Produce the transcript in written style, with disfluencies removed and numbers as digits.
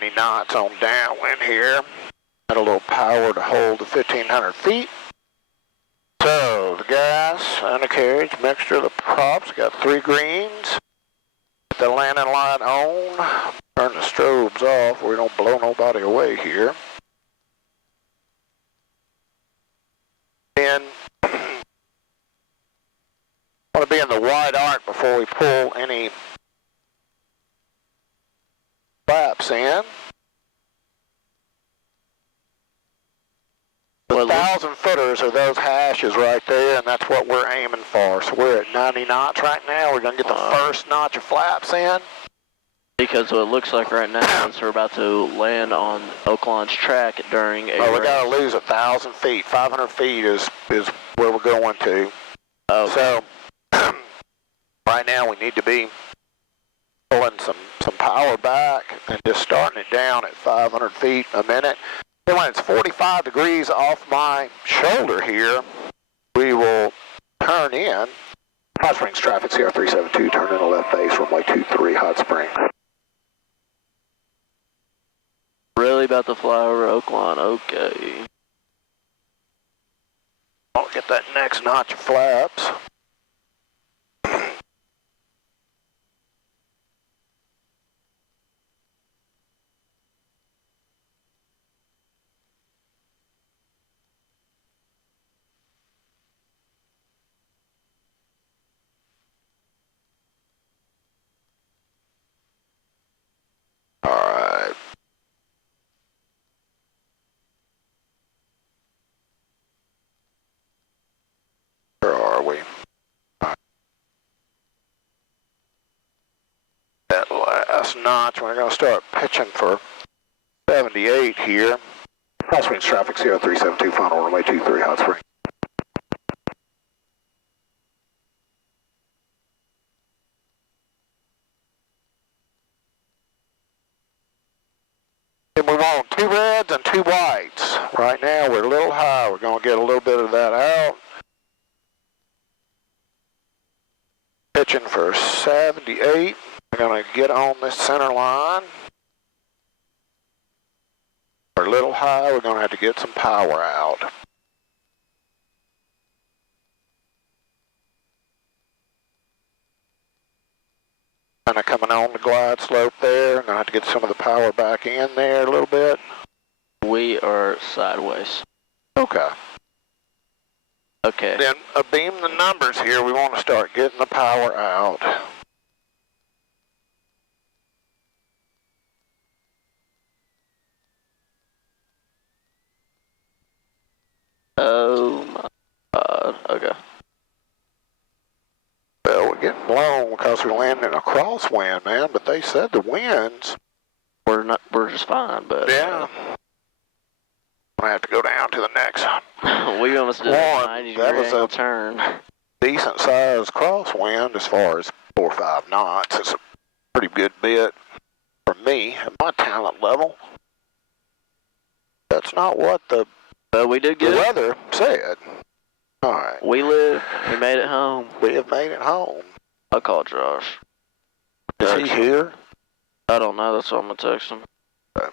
90 knots on downwind here. Got a little power to hold the 1,500 feet. So the gas and the carriage, mixture of the props, got 3 greens. Get the landing light on. Turn the strobes off. We don't blow nobody away here. And want to be in the wide arc before we pull any flaps in. The 1,000 footers are those hashes right there, and that's what we're aiming for. So we're at 90 knots right now. We're going to get the first notch of flaps in. Because what it looks like right now is we're about to land on Oaklawn's track during a we got to lose 1,000 feet. 500 feet is where we're going to. Okay. So right now we need to be pulling some power back and just starting it down at 500 feet a minute. Then when it's 45 degrees off my shoulder here, we will turn in. Hot Springs traffic, CR372, turn in a left base, runway 23, Hot Springs. Really about to fly over Oaklawn, okay. I'll get that next notch of flaps. Alright. Where are we? That last notch, we're going to start pitching for 78 here. Crosswind traffic, CR372, final runway 23, Hot Springs. And we want 2 reds and 2 whites. Right now we're a little high. We're going to get a little bit of that out. Pitching for 78. We're going to get on this center line. We're a little high. We're going to have to get some power out. Kind of coming on the glide slope there. Going to have to get some of the power back in there a little bit. We are sideways. Okay. Okay. Then beam the numbers here. We want to start getting the power out. Oh my God. Okay. Well, we're getting blown because we're landing in a crosswind, man. But they said the winds. We're just fine, but Yeah. I have to go down to the next we almost did a 90-degree angle turn. Decent sized crosswind as far as 4 or 5 knots. It's a pretty good bit for me at my talent level. That's not what the We did good. weather said. All right. We lived. We made it home. We have made it home. I'll call Josh. Is he here? I don't know. That's why I'm gonna text him. Okay.